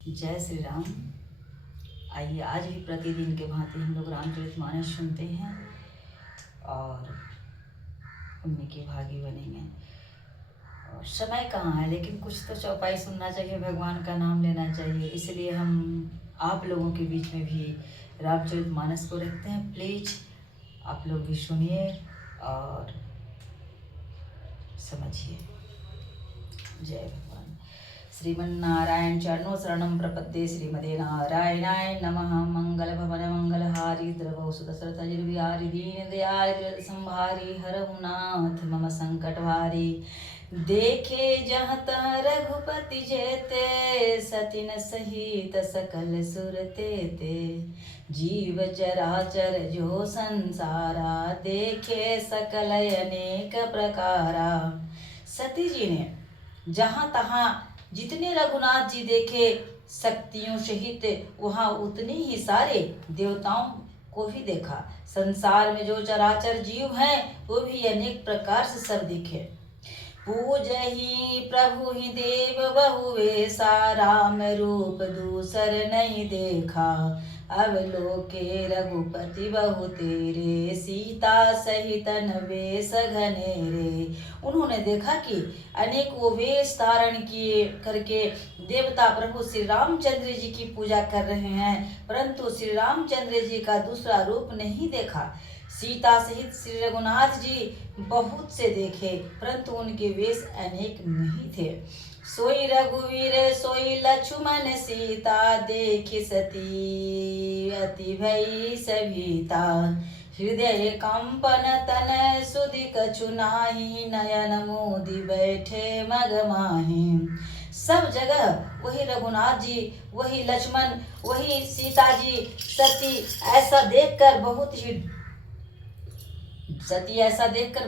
जय श्री राम। आइए आज भी प्रतिदिन के भांति हम लोग रामचरितमानस सुनते हैं और उन्हीं के भागी बनेंगे। और समय कहाँ है, लेकिन कुछ तो चौपाई सुनना चाहिए, भगवान का नाम लेना चाहिए। इसलिए हम आप लोगों के बीच में भी रामचरितमानस को रखते हैं। प्लीज आप लोग भी सुनिए और समझिए। जय भगवान। श्रीमन्नारायण चरणों शरणं प्रपद्ये, श्रीमते नारायणाय नमः। मंगल भवन मंगलहारी द्रवौ सुदशरथजिर्विहारी, दीन दयाल संभारी, हरहु नाथ मम संकट भारी। देखे जहाँ तहाँ रघुपति जेते, सतिन सहित सकल सुर तेते। जीव चराचर जो संसारा, देखे सकल अनेक प्रकारा। सती जी ने जहाँ तहाँ जितने रघुनाथ जी देखे शक्तियों सहित, वहाँ उतने ही सारे देवताओं को भी देखा। संसार में जो चराचर जीव हैं वो भी अनेक प्रकार से सब दिखे। पूजहि प्रभु ही देव बहु वेसा, राम रूप दूसर नहीं देखा। अवलोके रघुपति बहु तेरे, सीता सहित वेश घनेरे। उन्होंने देखा कि अनेक वो वेश धारण किए करके देवता प्रभु श्री रामचंद्र जी की पूजा कर रहे हैं, परंतु श्री रामचंद्र जी का दूसरा रूप नहीं देखा। सीता सहित श्री रघुनाथ जी बहुत से देखे, परंतु उनके वेश अनेक नहीं थे। सोई रघुवीर सोई लक्ष्मण सीता, देखि सती अति भई सभीता। हृदय कंपन तन सुधि कछु नाही, नयन मोदी बैठे मग माही। सब जगह वही रघुनाथ जी, वही लक्ष्मण, वही सीता जी, सती ऐसा देखकर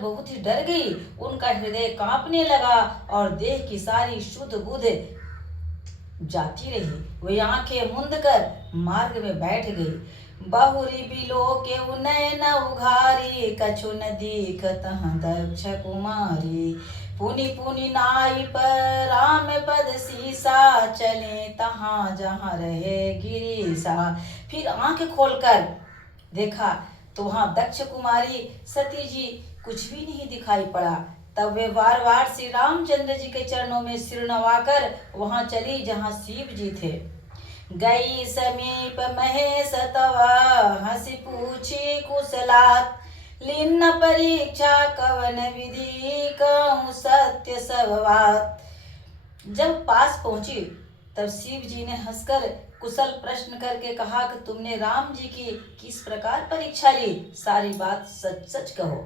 बहुत ही डर गई। उनका हृदय कांपने लगा और देह की सारी शुद्ध बुद्ध जाती रही। वे आंखें मूंद कर मार्ग में बैठ गई। बहुरी बिलो के नयन उघारी, कछु न दीख तहाँ दक्ष कुमारी। पुनि पुनि नाई पर राम पद सीसा, चले तहाँ जहाँ रहे गिरीसा। फिर आंख खोलकर देखा तो वहाँ दक्ष कुमारी सती जी कुछ भी नहीं दिखाई पड़ा। तब वे बार बार श्री रामचंद्र जी के चरणों में सिर नवाकर वहां चली जहां शिव जी थे। गई समीप महेश तवा, हंसी पूछी कुशलात। लीन परीक्षा कवन विधि, कहूँ सत्य सब बात। जब पास पहुंची तब शिव जी ने हंसकर कुशल प्रश्न करके कहा कि तुमने राम जी की किस प्रकार परीक्षा ली, सारी बात सच सच कहो।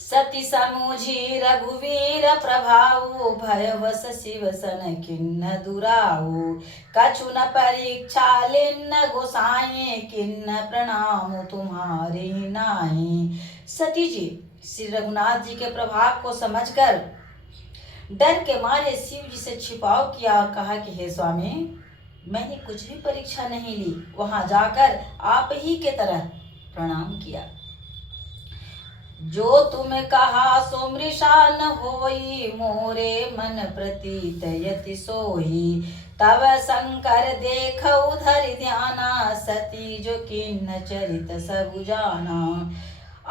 सती समूझी रघुवीर प्रभाऊ, भयवश शिव सन किन्न दुराऊ। कछु न परीक्षा लिन्न गोसाई, किन्न प्रणाम तुम्हारी नाई। सती जी श्री रघुनाथ जी के प्रभाव को समझकर डर के मारे शिव जी से छिपाव किया और कहा कि हे स्वामी, मैंने कुछ भी परीक्षा नहीं ली, वहां जाकर आप ही के तरह प्रणाम किया। जो तुम कहा सो मृषा न होई, मोरे मन प्रतीत यति सोई। तब शंकर देख उधर ध्याना, सती जो किन्न चरित सब जाना।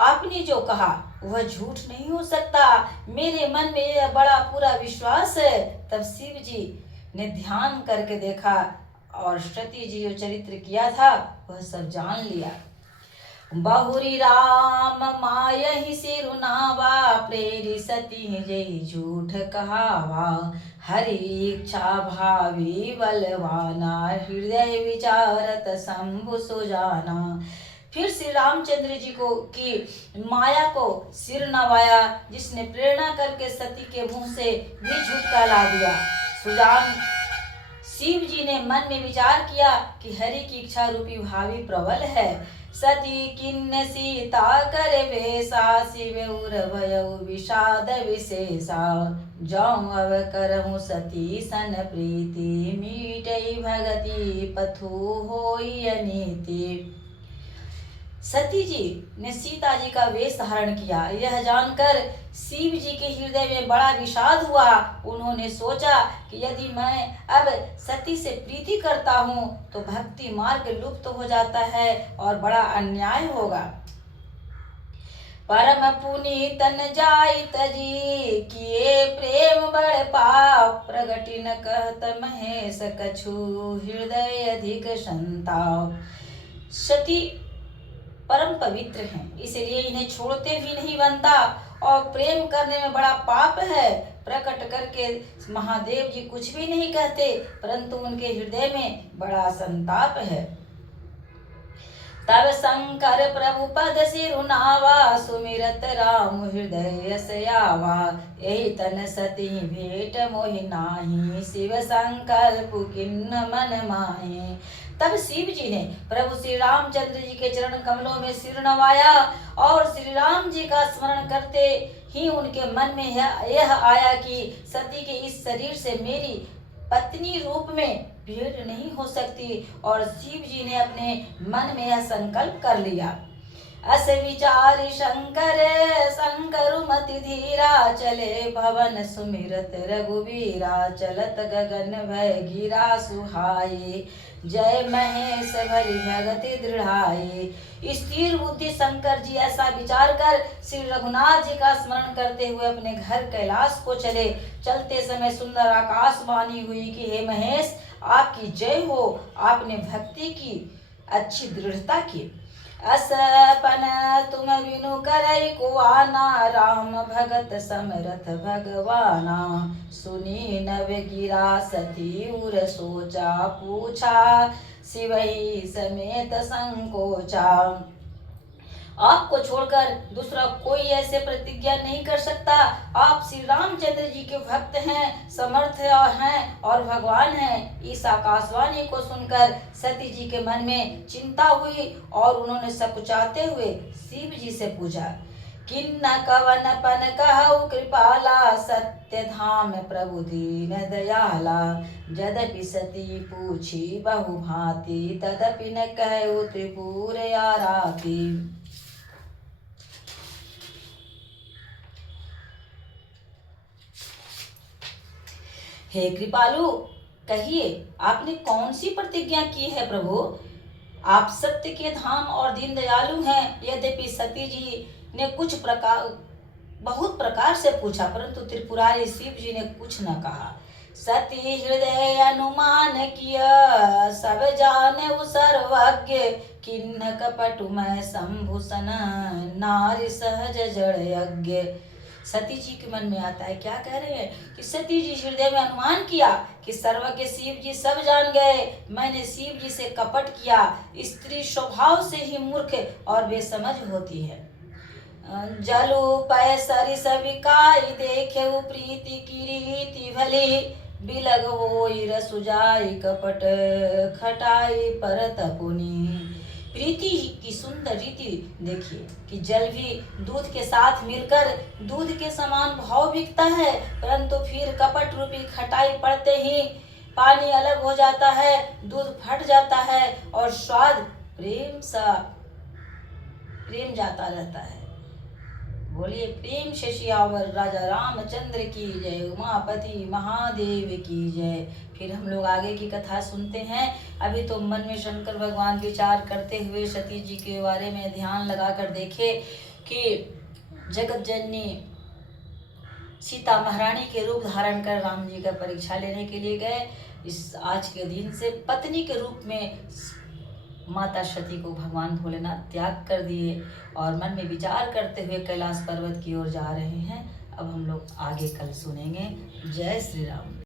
आपने जो कहा वह झूठ नहीं हो सकता, मेरे मन में यह बड़ा पूरा विश्वास है। तब शिव जी ने ध्यान करके देखा और सती जी जो चरित्र किया था वह सब जान लिया। बहुरी राम मायहि सिरुनावा, प्रेरी सती जय झूठ कहावा। हरि इच्छा भावी बलवाना, हृदय विचारत शंभु सुजाना। फिर श्री रामचंद्र जी को की माया को सिर नवाया, जिसने प्रेरणा करके सती के मुंह से भी झूठ ला दिया। सुजान शिव जी ने मन में विचार किया कि हरि की इच्छा रूपी भावी प्रबल है। सती किन्न सीता करे वेसा, शिव उर भयउ विषाद विशेषा। जाऊं अब करहूं सती सन प्रीति, मीटई भगति पथु होई अनीति। सती जी ने सीता जी का वेश धारण किया। यह जानकर शिव जी के हृदय में बड़ा विषाद हुआ। उन्होंने सोचा कि यदि मैं अब सती से प्रीति करता हूँ तो भक्ति मार्ग लुप्त हो जाता है और बड़ा अन्याय होगा। परम पुनीत न जाई तजी किए प्रेम बड़ पाप, प्रगति न कहत महेश कछु हृदय अधिक संताप। सती परम पवित्र हैं, इसलिए इन्हें छोड़ते भी नहीं बनता और प्रेम करने में बड़ा पाप है। प्रकट करके महादेव जी कुछ भी नहीं कहते, परंतु उनके हृदय में बड़ा संताप है। तब शंकर प्रभु पद सिरुनावा, सुमिरत राम हृदय सयावा। यही तन सती भेट मोहि नाही, शिव संकल्प किन्न मन माहि। तब शिव जी ने प्रभु श्री रामचंद्र जी के चरण कमलों में सिर नवाया और श्री राम जी का स्मरण करते ही उनके मन में यह आया कि सती के इस शरीर से मेरी पत्नी रूप में भेंट नहीं हो सकती। और शिव जी ने अपने मन में यह संकल्प कर लिया। अस विचार शंकर शंकर मति धीरा, चले भवन सुमिरत रघुवीरा। चलत गगन भय गिरा सुहाई, जय महेश भरी भगति दृढ़ाई। स्थिर बुद्धि शंकर जी ऐसा विचार कर श्री रघुनाथ जी का स्मरण करते हुए अपने घर कैलाश को चले। चलते समय सुंदर आकाशवाणी हुई कि हे महेश, आपकी जय हो, आपने भक्ति की अच्छी दृढ़ता की। असपन तुम बिनु करई को आना, राम भगत समरथ भगवाना। सुनी नव गिरा सती उर सोचा, पूछा शिवई समेत संकोचा। आपको छोड़कर दूसरा कोई ऐसे प्रतिज्ञा नहीं कर सकता। आप श्री रामचंद्र जी के भक्त हैं, समर्थ हैं और भगवान हैं। इस आकाशवाणी को सुनकर सती जी के मन में चिंता हुई और उन्होंने सकुचाते हुए शिव जी से पूछा, किन्न कवन पन कहु कृपाला, सत्य धाम प्रभु दीन दयाला। यद्यपि सती पूछी बहु भांति, तदपि न कहु त्रिपुर आराती। हे कृपालु, कहिए आपने कौन सी प्रतिज्ञा की है प्रभु? आप सत्य के धाम और दीन दयालु हैं। यद्यपि सती जी ने बहुत प्रकार से पूछा, परंतु त्रिपुरारी शिव जी ने कुछ न कहा। सती हृदय अनुमान किया, सब जाने सर्वज्ञ। किन्न कपटु मैं शंभुसन, नारी सहज जड़ यज्ञ। सती जी के मन में आता है, क्या कह रहे हैं कि सती जी हृदय में अनुमान किया कि सर्वज्ञ शिव जी सब जान गए, मैंने शिव जी से कपट किया। स्त्री स्वभाव से ही मूर्ख और बेसमझ होती है। जलु पय सरिस विकाई, देखे प्रीति की रीति भली। बिलग होई रसु जाई, कपट खटाई परत पुनी। प्रीति की सुंदर रीति देखिए कि जल भी दूध के साथ मिलकर दूध के समान भाव बिकता है, परंतु फिर कपट रूपी खटाई पड़ते ही पानी अलग हो जाता है, दूध फट जाता है और स्वाद प्रेम जाता रहता है। बोलिए प्रेम से सियावर राजा रामचंद्र की जय, उमापति महादेव की जय। फिर हम लोग आगे की कथा सुनते हैं। अभी तो मन में शंकर भगवान विचार करते हुए सती जी के बारे में ध्यान लगाकर देखे कि जगत जननी सीता महारानी के रूप धारण कर राम जी का परीक्षा लेने के लिए गए। इस आज के दिन से पत्नी के रूप में माता सती को भगवान भोलेनाथ त्याग कर दिए और मन में विचार करते हुए कैलाश पर्वत की ओर जा रहे हैं। अब हम लोग आगे कल सुनेंगे। जय श्री राम।